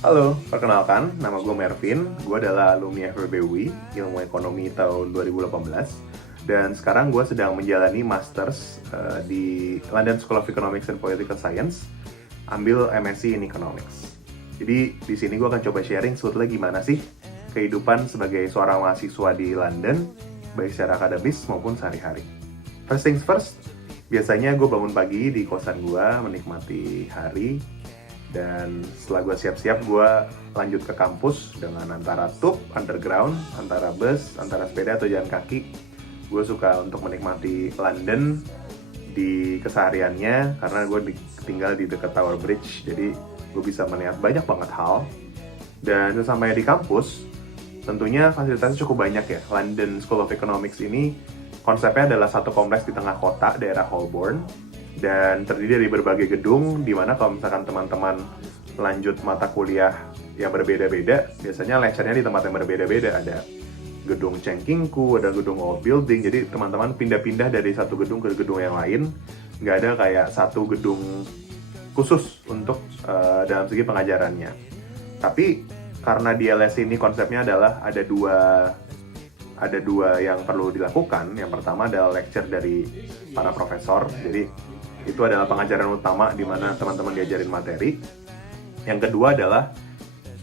Halo, perkenalkan, nama gue Mervin. Gue adalah alumni FEB UI, Ilmu Ekonomi tahun 2018. Dan sekarang gue sedang menjalani Masters di London School of Economics and Political Science, ambil MSc in Economics. Jadi di sini gue akan coba sharing sebetulnya gimana sih kehidupan sebagai seorang mahasiswa di London, baik secara akademis maupun sehari-hari. First things first, biasanya gue bangun pagi di kosan gue, menikmati hari, dan setelah gue siap-siap, gue lanjut ke kampus dengan antara tube, underground, antara bus, antara sepeda atau jalan kaki. Gue suka untuk menikmati London di kesehariannya karena gue tinggal di dekat Tower Bridge, jadi gue bisa melihat banyak banget hal. Dan sesampai di kampus, tentunya fasilitasnya cukup banyak ya. London School of Economics ini konsepnya adalah satu kompleks di tengah kota, daerah Holborn, dan terdiri dari berbagai gedung, di mana kalau misalkan teman-teman lanjut mata kuliah yang berbeda-beda, biasanya lecture-nya di tempat yang berbeda-beda. Ada gedung Cengkingku, ada gedung old building, jadi teman-teman pindah-pindah dari satu gedung ke gedung yang lain. Nggak ada kayak satu gedung khusus untuk dalam segi pengajarannya. Tapi karena di LS ini konsepnya adalah ada dua yang perlu dilakukan. Yang pertama adalah lecture dari para profesor, jadi itu adalah pengajaran utama di mana teman-teman diajarin materi. Yang kedua adalah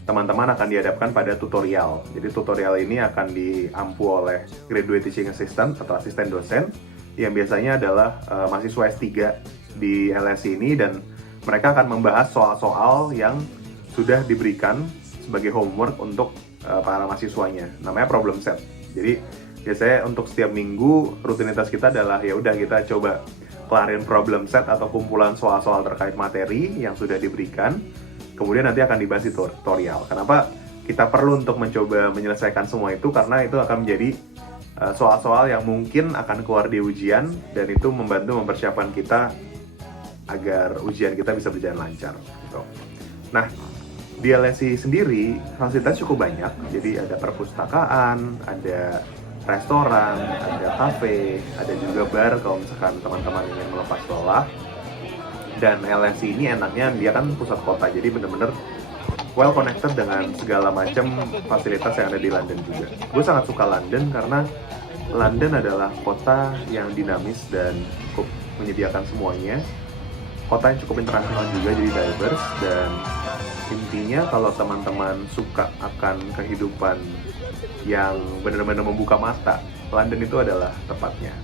teman-teman akan dihadapkan pada tutorial. Jadi tutorial ini akan diampu oleh graduate teaching assistant atau asisten dosen yang biasanya adalah mahasiswa S3 di LSI ini, dan mereka akan membahas soal-soal yang sudah diberikan sebagai homework untuk para mahasiswanya. Namanya problem set. Jadi biasanya untuk setiap minggu rutinitas kita adalah ya udah kita coba kelarin problem set atau kumpulan soal-soal terkait materi yang sudah diberikan, kemudian nanti akan dibahas di tutorial. Kenapa kita perlu untuk mencoba menyelesaikan semua itu? Karena itu akan menjadi soal-soal yang mungkin akan keluar di ujian, dan itu membantu mempersiapkan kita agar ujian kita bisa berjalan lancar gitu. Nah, di LSI sendiri fasilitas cukup banyak. Jadi ada perpustakaan, ada restoran, ada kafe, ada juga bar kalau misalkan teman-teman ingin melepas lelah. Dan LSI ini enaknya dia kan pusat kota, jadi bener-bener well connected dengan segala macam fasilitas yang ada di London juga. Gue sangat suka London karena London adalah kota yang dinamis dan cukup menyediakan semuanya. Kota yang cukup internasional juga, jadi diverse. Dan intinya kalau teman-teman suka akan kehidupan yang benar-benar membuka mata, London itu adalah tempatnya.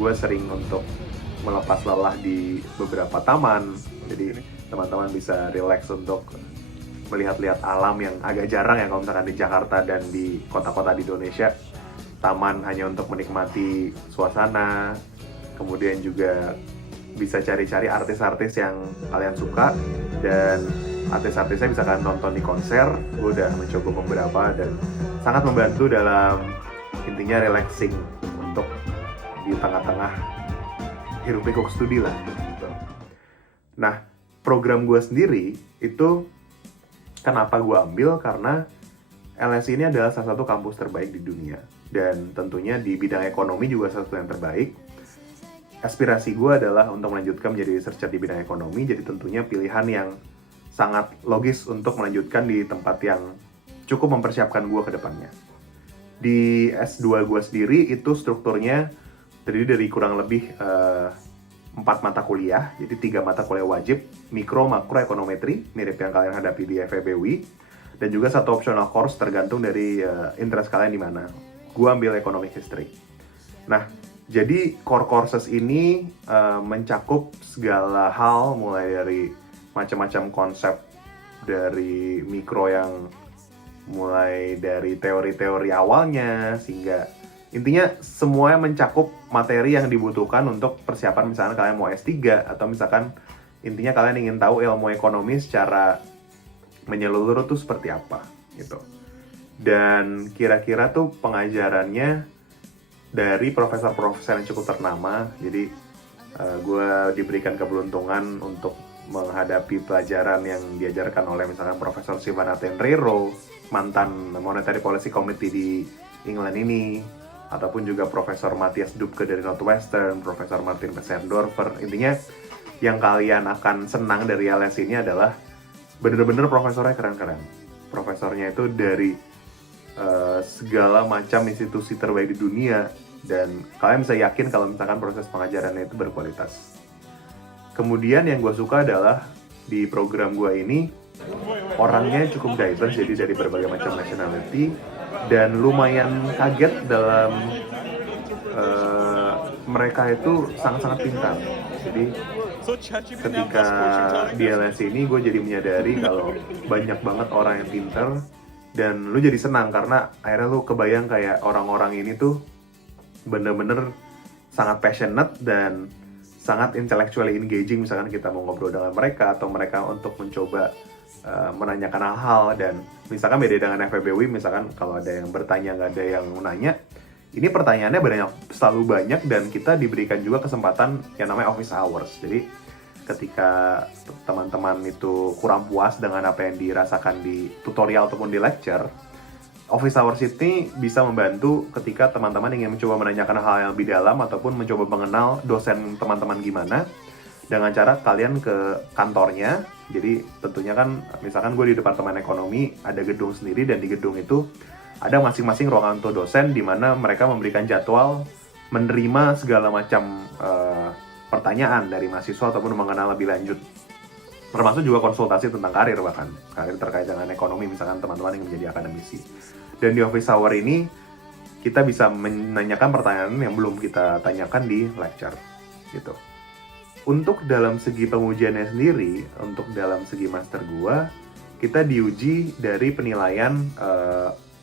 Gue sering untuk melepas lelah di beberapa taman, jadi teman-teman bisa relax untuk melihat-lihat alam yang agak jarang ya kalau misalkan di Jakarta dan di kota-kota di Indonesia. Taman hanya untuk menikmati suasana, kemudian juga bisa cari-cari artis-artis yang kalian suka, dan artis-artisnya bisa kalian nonton di konser. Gue udah mencoba beberapa dan sangat membantu dalam intinya relaxing untuk di tengah-tengah hiruk pikuk studi lah gitu. Nah, program gue sendiri itu kenapa gue ambil, karena LSI ini adalah salah satu kampus terbaik di dunia, dan tentunya di bidang ekonomi juga salah satu yang terbaik. Aspirasi gue adalah untuk melanjutkan menjadi researcher di bidang ekonomi, jadi tentunya pilihan yang sangat logis untuk melanjutkan di tempat yang cukup mempersiapkan gue ke depannya. Di S2 gue sendiri itu strukturnya terdiri dari kurang lebih 4 mata kuliah, jadi 3 mata kuliah wajib, mikro, makro, ekonometri, mirip yang kalian hadapi di FEB UI, dan juga 1 optional course tergantung dari interest kalian di mana. Gue ambil economic history. Nah, jadi core courses ini mencakup segala hal, mulai dari macam-macam konsep dari mikro yang mulai dari teori-teori awalnya, sehingga intinya semuanya mencakup materi yang dibutuhkan untuk persiapan misalkan kalian mau S3, atau misalkan intinya kalian ingin tahu ilmu ekonomi secara menyeluruh tuh seperti apa gitu. Dan kira-kira tuh pengajarannya dari profesor-profesor yang cukup ternama. Jadi gue diberikan keberuntungan untuk menghadapi pelajaran yang diajarkan oleh misalkan Profesor Silvana Tenrero, mantan Monetary Policy Committee di England ini, ataupun juga Profesor Matthias Dubke dari Northwestern, Profesor Martin Pesendorfer. Intinya yang kalian akan senang dari LS ini adalah bener-bener profesornya keren-keren. Profesornya itu dari segala macam institusi terbaik di dunia, dan kalian bisa yakin kalau misalkan proses pengajarannya itu berkualitas. Kemudian yang gue suka adalah di program gue ini orangnya cukup diverse, jadi dari berbagai macam nationality, dan lumayan kaget dalam mereka itu sangat-sangat pintar. Jadi ketika di LSE ini gue jadi menyadari kalau banyak banget orang yang pintar, dan lu jadi senang karena akhirnya lu kebayang kayak orang-orang ini tuh bener-bener sangat passionate dan sangat intellectually engaging. Misalkan kita mau ngobrol dengan mereka atau mereka untuk mencoba menanyakan hal-hal, dan misalkan beda dengan FEBW, misalkan kalau ada yang bertanya nggak ada yang menanya, ini pertanyaannya selalu banyak, dan kita diberikan juga kesempatan yang namanya office hours. Jadi ketika teman-teman itu kurang puas dengan apa yang dirasakan di tutorial ataupun di lecture, office hours ini bisa membantu ketika teman-teman ingin mencoba menanyakan hal yang lebih dalam ataupun mencoba mengenal dosen teman-teman gimana, dengan cara kalian ke kantornya. Jadi tentunya kan, misalkan gue di Departemen Ekonomi, ada gedung sendiri, dan di gedung itu ada masing-masing ruangan untuk dosen di mana mereka memberikan jadwal menerima segala macam pertanyaan dari mahasiswa ataupun mengenal lebih lanjut, termasuk juga konsultasi tentang karir, bahkan karir terkait dengan ekonomi, misalkan teman-teman yang menjadi akademisi. Dan di office hour ini kita bisa menanyakan pertanyaan yang belum kita tanyakan di lecture gitu. Untuk dalam segi pengujiannya sendiri, untuk dalam segi master gua, kita diuji dari penilaian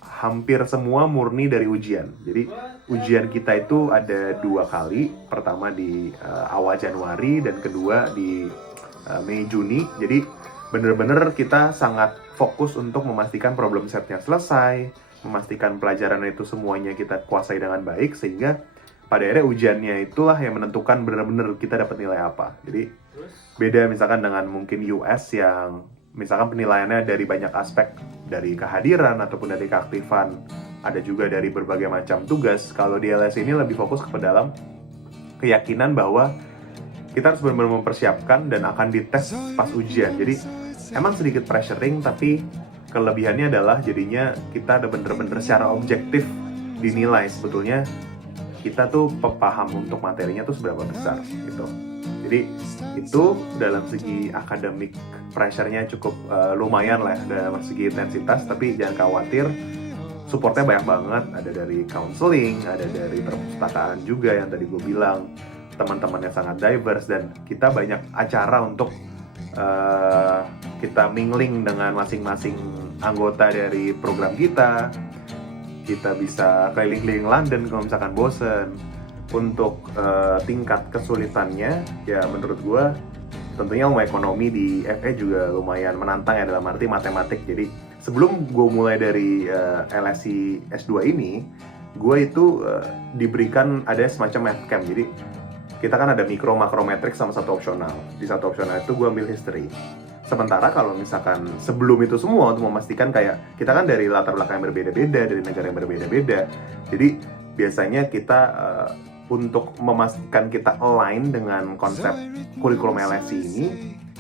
hampir semua murni dari ujian. Jadi ujian kita itu ada 2 kali, pertama di awal Januari dan kedua di Mei Juni. Jadi bener-bener kita sangat fokus untuk memastikan problem setnya selesai, memastikan pelajaran itu semuanya kita kuasai dengan baik, sehingga pada akhirnya ujiannya itulah yang menentukan bener-bener kita dapat nilai apa. Jadi beda misalkan dengan mungkin US yang misalkan penilaiannya dari banyak aspek, dari kehadiran ataupun dari keaktifan, ada juga dari berbagai macam tugas. Kalau di LS ini lebih fokus kepada dalam keyakinan bahwa kita harus benar-benar mempersiapkan dan akan dites pas ujian. Jadi emang sedikit pressuring, tapi kelebihannya adalah jadinya kita ada bener-bener secara objektif dinilai sebetulnya kita tuh paham untuk materinya tuh seberapa besar gitu. Jadi itu dalam segi akademik pressure-nya cukup lumayan lah dalam segi intensitas, tapi jangan khawatir, supportnya banyak banget. Ada dari counseling, ada dari perpustakaan juga yang tadi gue bilang, teman-temannya sangat diverse, dan kita banyak acara untuk kita mingling dengan masing-masing anggota dari program kita. Kita bisa keliling-keliling London kalau misalkan bosen. Untuk tingkat kesulitannya, ya menurut gue tentunya ilmu ekonomi di FE juga lumayan menantang ya, dalam arti matematik. Jadi sebelum gue mulai dari LSI S2 ini, gue itu diberikan ada semacam math camp. Jadi kita kan ada mikro, makrometrik sama satu opsional. Di satu opsional itu gue ambil history. Sementara kalau misalkan sebelum itu semua, untuk memastikan kayak kita kan dari latar belakang yang berbeda-beda, dari negara yang berbeda-beda. Jadi biasanya kita untuk memastikan kita align dengan konsep kurikulum LSI ini,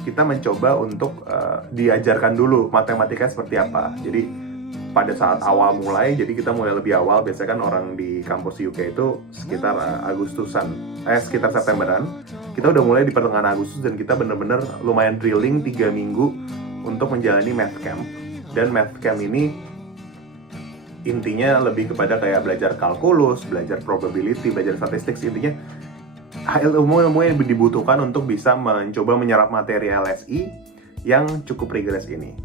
kita mencoba untuk diajarkan dulu matematika seperti apa. Jadi pada saat awal mulai, jadi kita mulai lebih awal. Biasanya kan orang di kampus UK itu sekitar sekitar Septemberan. Kita udah mulai di pertengahan Agustus, dan kita bener-bener lumayan drilling 3 minggu untuk menjalani math camp. Dan math camp ini intinya lebih kepada kayak belajar kalkulus, belajar probability, belajar statistik. Intinya ilmu-ilmu yang dibutuhkan untuk bisa mencoba menyerap materi LSI yang cukup rigorous ini.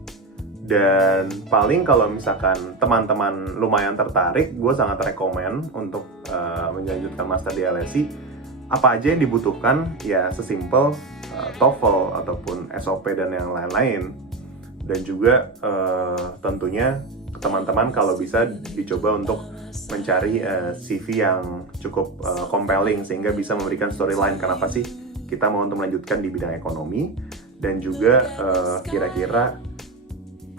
Dan paling kalau misalkan teman-teman lumayan tertarik, gue sangat rekomen untuk melanjutkan master di LSI. Apa aja yang dibutuhkan, ya sesimpel TOEFL ataupun SOP dan yang lain-lain. Dan juga tentunya teman-teman kalau bisa dicoba untuk mencari CV yang cukup compelling, sehingga bisa memberikan storyline kenapa sih kita mau untuk melanjutkan di bidang ekonomi. Dan juga kira-kira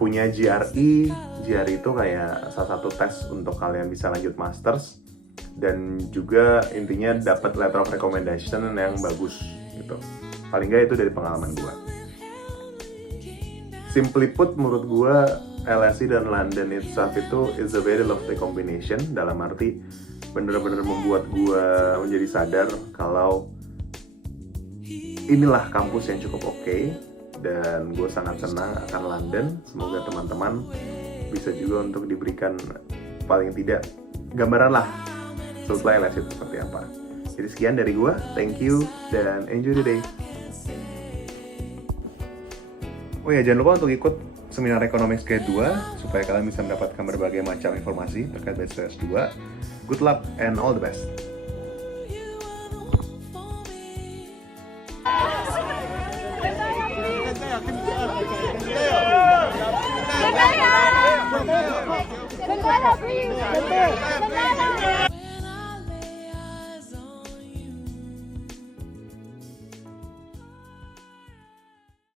punya GRE. GRE itu kayak salah satu tes untuk kalian bisa lanjut masters, dan juga intinya dapat letter of recommendation yang bagus gitu. Paling nggak itu dari pengalaman gue. simply put, menurut gue LSE dan London itself itu is a very lovely combination, dalam arti bener-bener membuat gue menjadi sadar kalau inilah kampus yang cukup oke, dan gue sangat senang akan London. Semoga teman-teman bisa juga untuk diberikan paling tidak gambaran lah setelah LSE itu seperti apa. Jadi sekian dari gue, thank you dan enjoy the day. Oh ya, jangan lupa untuk ikut seminar ekonomi grade 2 supaya kalian bisa mendapatkan berbagai macam informasi terkait Bachelor S2. Good luck and all the best. Bendera, please. Bendera.